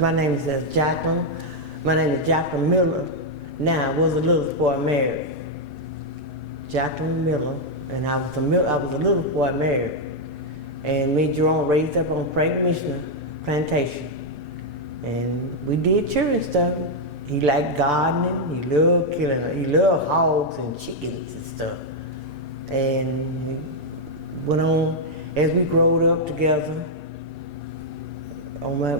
My name is Jaquline. My name is Jaquline Miller. Now, I was a little boy married. Jaquline Miller, and I was a little boy married. And me and Jerome raised up on Prairie Missionary Plantation. And we did children stuff. He liked gardening, he loved hogs and chickens and stuff. And he went on, as we growed up together, my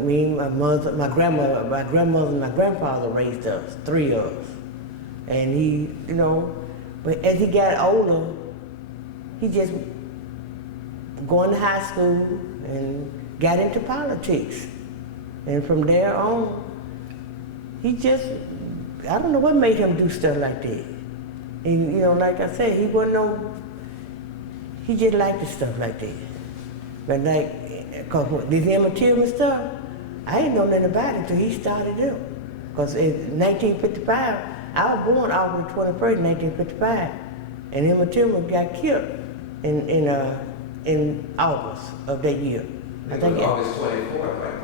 mother, my grandmother, and my grandfather raised us, three of us. And he, but as he got older, he just going to high school and got into politics. And from there on, he just, I don't know what made him do stuff like that. And like I said, he just liked the stuff like that. But cause this immaterial stuff, I didn't know nothing about it until he started up. Cause in 1955, I was born August 21st, 1955, and immaterial got killed in August of that year. I think August 24th, like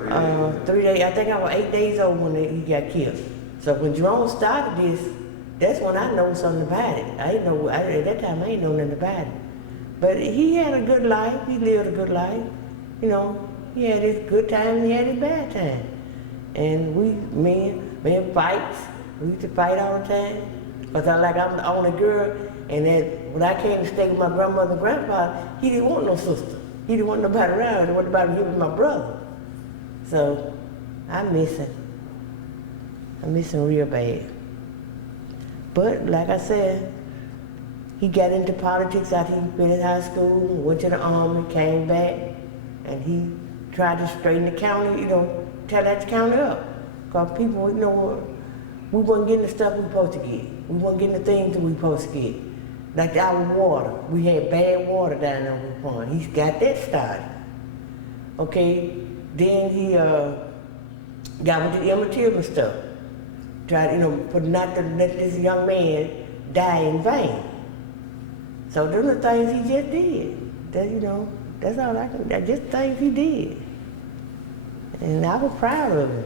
3 days. 3 days. I think I was 8 days old when he got killed. So when Jerome started this, that's when I know something about it. At that time I didn't know nothing about it. But he had a good life. He lived a good life. He had his good time, he had his bad time. And me and fights. We used to fight all the time. Because I'm the only girl, and when I came to stay with my grandmother and grandfather, he didn't want no sister. He didn't want nobody around. He didn't want nobody to give him my brother. So I miss him. I miss him real bad. But like I said, he got into politics after he finished high school, went to the army, came back, and he tried to straighten the county, tear that county up. Because people, we wasn't getting the stuff we supposed to get. We wasn't getting the things that we supposed to get. Like our water. We had bad water down there on the pond. He's got that started. Okay, then he got with the immaterial stuff. Tried, for not to let this young man die in vain. So those are the things he just did. That's all that's just things he did. And I was proud of him.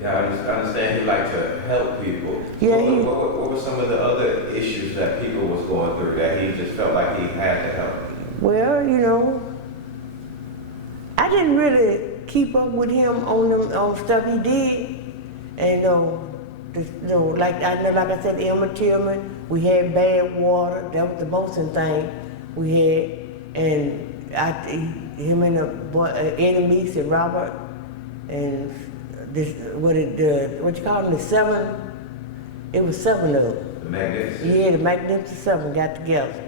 Yeah, I understand he liked to help people. Yeah, what were some of the other issues that people was going through that he just felt like he had to help? Well, I didn't really keep up with him on stuff he did. And like I said, the immaterial, we had bad water. That was the most thing we had. And him and the enemies, and Robert, and this what you call them, the seven. It was seven of them. The Magnificent. Yeah, the Magnificent Seven got together,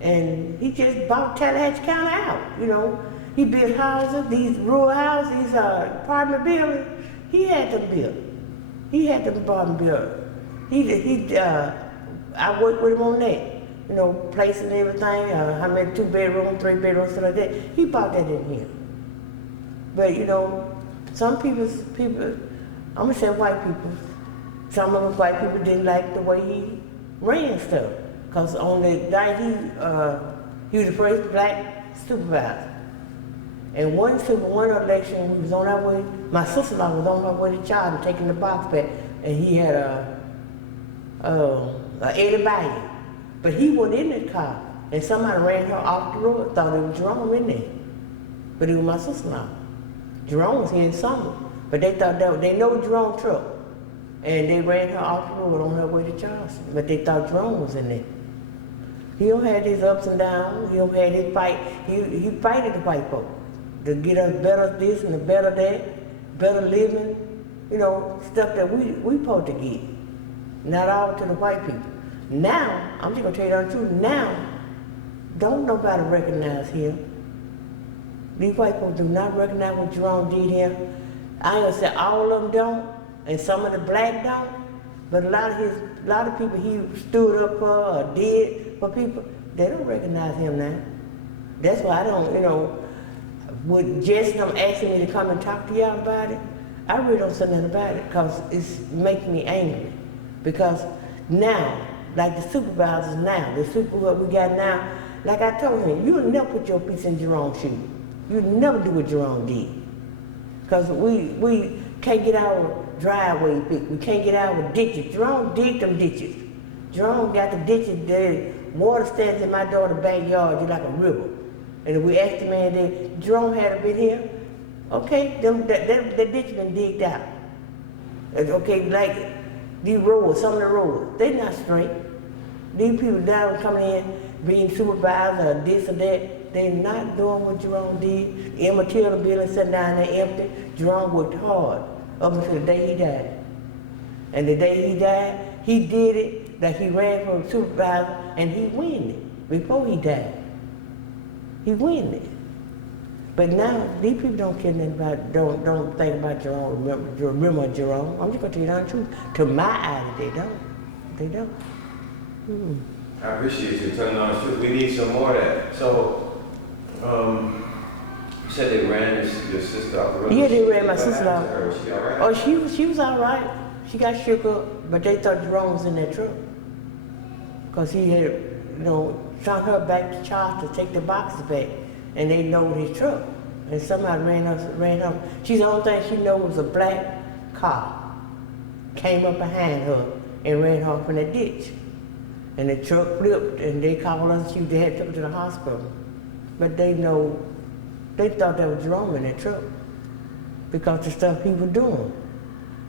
and he just bought Tallahatchie County out. He built houses, these rural houses, these apartment buildings. He had them built. He had them apartment built. I worked with him on that. Placing everything, how many 2 bedrooms, 3 bedrooms, stuff like that. He bought that in here. But some people, I'm gonna say white people, some of the white people didn't like the way he ran stuff. Cause on the night he was the first black supervisor. And one election, we was on our way, my sister-in-law was on her way to Charleston taking the box back, and he had a Eddie Bayou. But he wasn't in that car, and somebody ran her off the road, thought it was Jerome in there. But it was my sister-in-law. Jerome was here in summer, but they thought they know Jerome truck. And they ran her off the road on her way to Charleston, but they thought Jerome was in there. He don't have his ups and downs, he don't have his fight, he fighted the white folk to get us better this and better that, better living, stuff that we supposed to get. Not all to the white people. Now, I'm just gonna tell you the truth, now, don't nobody recognize him. These white folks do not recognize what Jerome did here. I ain't gonna say all of them don't, and some of the black don't, but a lot of people he stood up for or did for people, they don't recognize him now. That's why I don't, with Jesse them asking me to come and talk to y'all about it, I really don't say nothing about it because it's making me angry. Because now, like the supervisors now, what we got now, like I told him, you'll never put your piece in Jerome's shoe. You'll never do what Jerome did. Because we can't get our driveway fixed. We can't get our ditches. Jerome dig them ditches. Jerome got the ditches there. Water stands in my daughter's backyard just like a river. And if we asked the man then, Jerome had been here, okay, that ditch been digged out. Okay, like these roads, some of the roads, they not straight. These people down coming in, being supervised or this or that, they're not doing what Jerome did. Emma Taylor building sitting down there empty. Jerome worked hard up until the day he died. And the day he died, he did it like he ran for a supervisor and he win it before he died. He win it. But now these people don't care nothing about, don't think about Jerome, remember Jerome. I'm just gonna tell you the truth. To my eye, they don't. They don't. I appreciate you telling us the truth. We need some more of that. So, you said they ran your sister off the road. Yeah, they ran my sister off. Was she all right? Oh, she was all right. She got shook up, but they thought Jerome was in that truck. Because he had, sent her back to Charles to take the boxes back, and they loaded his truck. And somebody ran her. She's the only thing she knows was a black car came up behind her and ran her off in that ditch. And the truck flipped, and they called us. They had to take her to the hospital. But they thought that was Jerome in that truck because the stuff he was doing.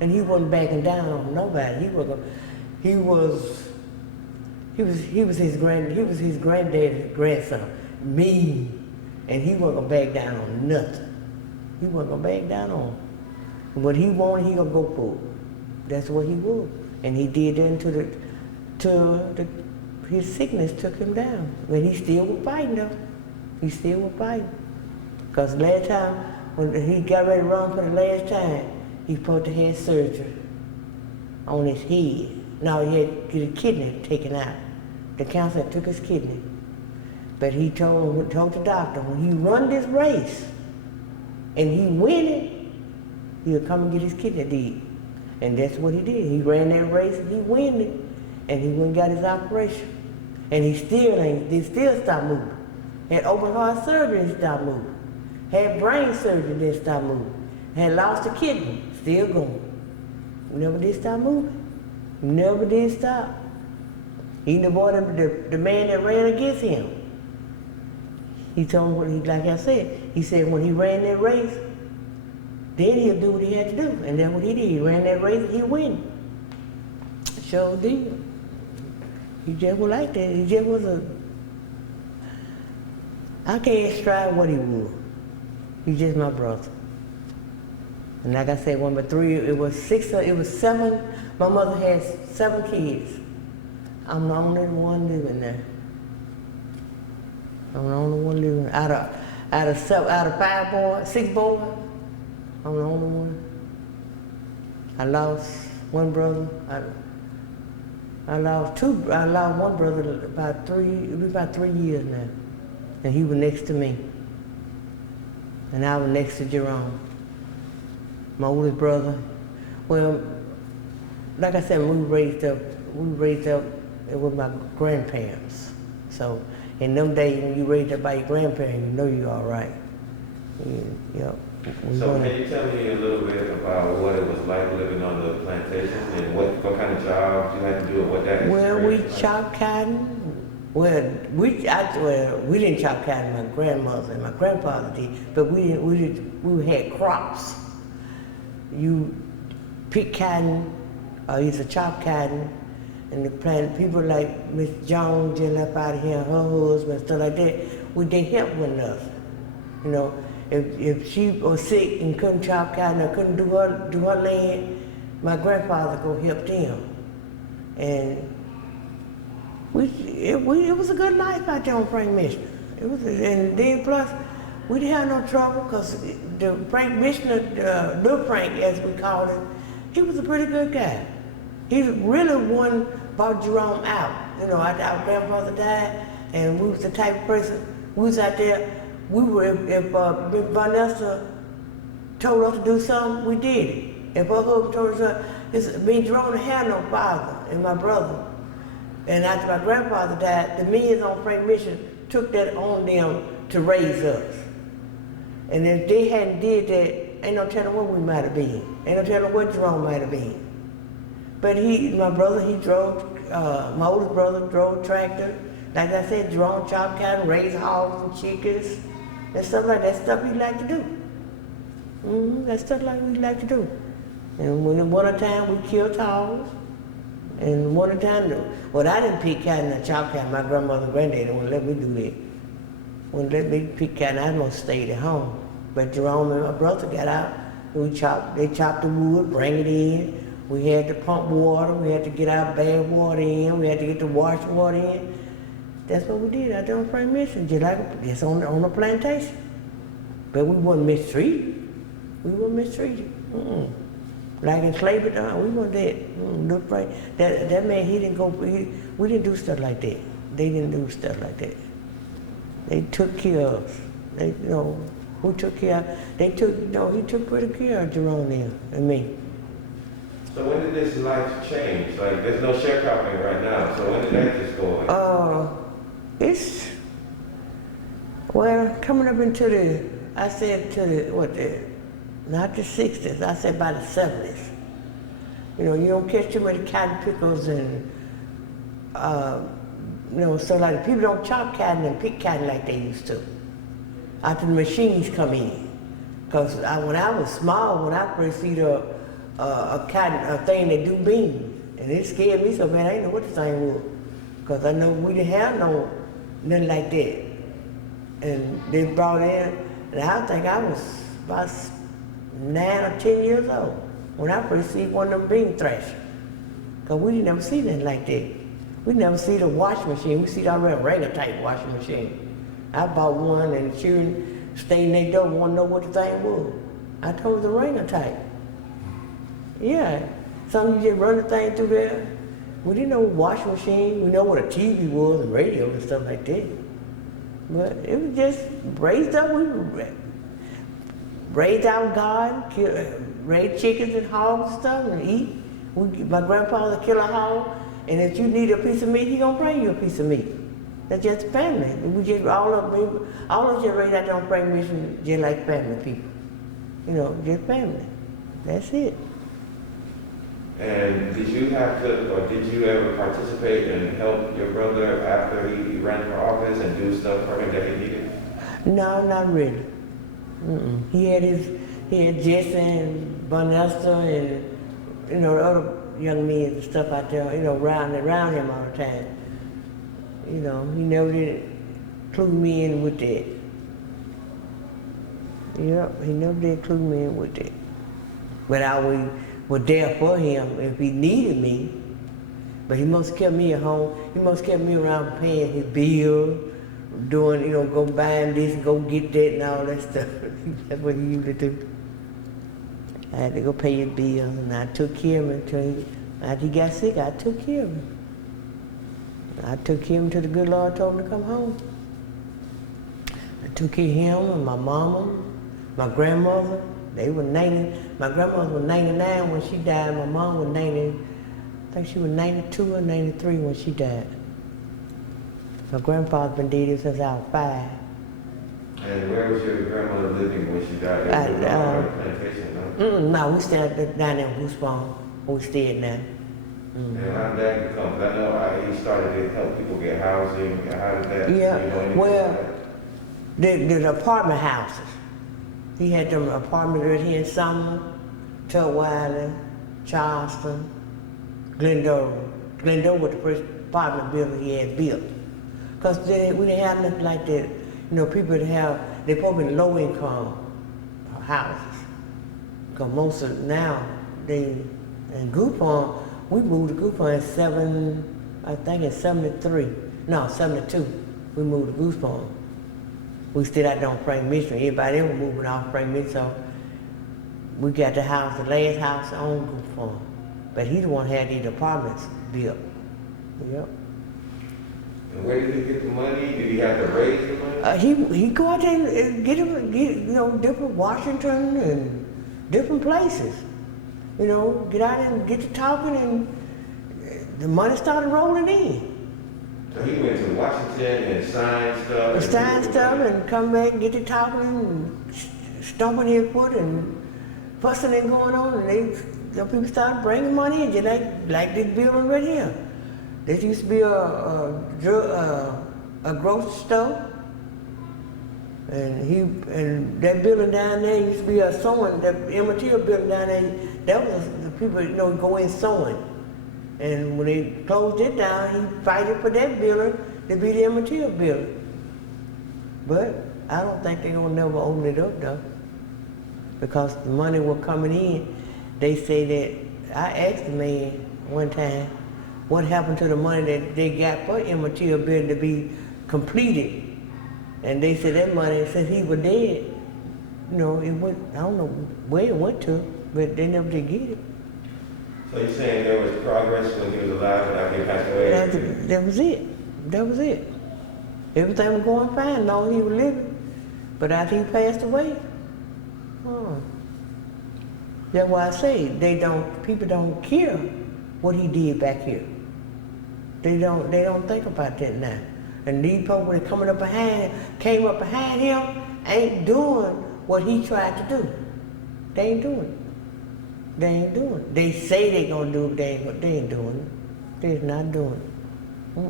And he wasn't backing down on nobody. He was his granddaddy's grandson, mean, and he wasn't gonna back down on nothing. He wasn't gonna back down on what he wanted. He gonna go for it. That's what he was, and he did that until his sickness took him down. But he still was fighting though. He still was fighting. Cause last time when he got ready to run for the last time, he supposed to have surgery on his head. No, he had to get a kidney taken out. The cancer took his kidney. But he told the doctor, when he run this race and he win it, he'll come and get his kidney did. And that's what he did. He ran that race and he win it. And he went and got his operation. And he still stopped moving. Had open heart surgery and stopped moving. Had brain surgery and then stopped moving. Had lost a kidney, still going. Never did stop moving. Never did stop. Even the man that ran against him, he told him, like I said, he said when he ran that race, then he'll do what he had to do. And that's what he did. He ran that race and he win. Sure did. He just was like that. He just was I can't describe what he was. He's just my brother. And like I said, it was 7. My mother has 7 kids. I'm the only one living there. I'm the only one living out of 5 boys, 6 boys. I'm the only one. I lost one brother. I lost one brother about 3 years now, and he was next to me, and I was next to Jerome, my oldest brother. Well, like I said, we raised up with my grandparents. So in them days, when you raised up by your grandparents, you know you're all right. Yep. So can you tell me a little bit about what it was like living on the plantation and what kind of jobs you had to do and what that Well, we experience was like? chopped cotton. We didn't chop cotton. My grandmother and my grandfather did, but we had crops. You pick cotton, or used to chop cotton, and the plant people like Miss Jones just left out of here, her husband, stuff like that. They helped one another. If she was sick and couldn't chop cotton or couldn't do her land, my grandfather go help them. And it was a good life out there on Frank Missioner. And then plus, we didn't have no trouble because the Frank Missioner, Little Frank as we called him, he was a pretty good guy. He really one bought Jerome out. After our grandfather died, and we was the type of person, we was out there, if Vanessa told us to do something, we did it. If her husband told us, me and Jerome didn't have no father and my brother. And after my grandfather died, the millions on Frank Mission took that on them to raise us. And if they hadn't did that, ain't no telling what we might have been. Ain't no telling what Jerome might have been. But my brother, he drove, my oldest brother drove tractor. Like I said, Jerome chopped cattle, raised hogs and chickens, and stuff like that. Stuff he liked to do. That stuff like we like to do. And when in winter time, we killed hogs. And one time, well, I didn't pick cotton and chop cotton. My grandmother and granddaddy wouldn't let me do that. Wouldn't let me pick cotton. I almost stayed at home. But Jerome and my brother got out. They chopped the wood, bring it in. We had to pump water. We had to get our bad water in. We had to get the wash water in. That's what we did out there on Frank Mission, just on the plantation. But we wasn't mistreated. We weren't mistreated. Like in slavery time, we weren't that. Look right. That man, he didn't go. We didn't do stuff like that. They didn't do stuff like that. They took care of us. They, who took care? They took. He took pretty care of Jerome and me. So when did this life change? Like, there's no sharecropping right now. So when did that just go away? It's coming up into not the 60s, I said by the 70s. You don't catch too many cotton pickers and, so like people don't chop cotton and pick cotton like they used to. After the machines come in. Because when I was small, when I first see a thing that do beans, and it scared me so bad, I didn't know what the thing was. Because I know we didn't have nothing like that. And they brought in, and I think I was about 9 or 10 years old when I first see one of them bean thrashers. Because we didn't ever see nothing like that. We never see the washing machine. We see the regular type washing machine. I bought one and the children stayed next door and wanted to know what the thing was. I told them the regular type. Yeah, some you just run the thing through there. We didn't know washing machine. We know what a TV was and radio and stuff like that. But it was just raised up. We raised our garden, raised chickens and hogs and stuff and eat. My grandfather kill a hog, and if you need a piece of meat, he gonna bring you a piece of meat. That's just family. We just all of us just raised out there on Frank Mission just like family people. Just family. That's it. And did you ever participate and help your brother after he ran for office and do stuff for him that he needed? No, not really. He had Jesse and Bonesta and the other young men and stuff out there, around him all the time. He never did include me in with that. Yep, he never did include me in with that. But I was there for him if he needed me. But he must kept me at home. He must kept me around paying his bill, doing, go buying this, go get that and all that stuff. That's what he used to do. I had to go pay his bills, and I took care of him after he got sick. I took care of him. I took care of him till the good Lord told him to come home. I took care of him and my mama, my grandmother. They were 90. My grandmother was 99 when she died. My mom was 90. I think she was 92 or 93 when she died. My grandfather's been dead since I was 5. And where was your grandmother living when she died? On the plantation, no, we stayed down there in Goose Farm. We stayed now. And how did that become? I know he started to help people get housing. How did that? Yeah, the apartment houses. He had them apartments right here in Summer, Tutwiler, Charleston, Glendora. Glendora was the first apartment building he had built. Because we didn't have nothing like that. People they probably low income houses. Because most of now, in Goupon, we moved to Goupon in 73. No, 72. We moved to Goupon. We stayed out there on Frank Mission. Everybody else was moving off Frank Mission, so we got the last house on Goupon. But he the one who had these apartments built. Yep. And where did he get the money? Did he have to raise the money? He go out there and get different Washington and different places. Get out there and get to talking, and the money started rolling in. So he went to Washington and signed stuff. And come back and get to talking and stomping his foot and fussing and going on, and some people started bringing money in, just like this building right here. This used to be a grocery store, and that building down there used to be a sewing. That immaterial building down there, that was the people go in sewing. And when they closed it down, he fighted for that building to be the immaterial building. But I don't think they're gonna never open it up though, because the money was coming in. They say that, I asked the man one time, what happened to the money that they got for immaterial building to be completed? And they said that money, since he was dead, it went, I don't know where it went to, but they never did get it. So you're saying there was progress when he was alive and after he passed away? That was it. That was it. Everything was going fine, long he was living. But after he passed away, that's why I say people don't care what he did back here. They don't think about that now. And these people that came up behind him ain't doing what he tried to do. They ain't doing it. They ain't doing it. They say they gonna do it, they ain't doing it. They're not doing it.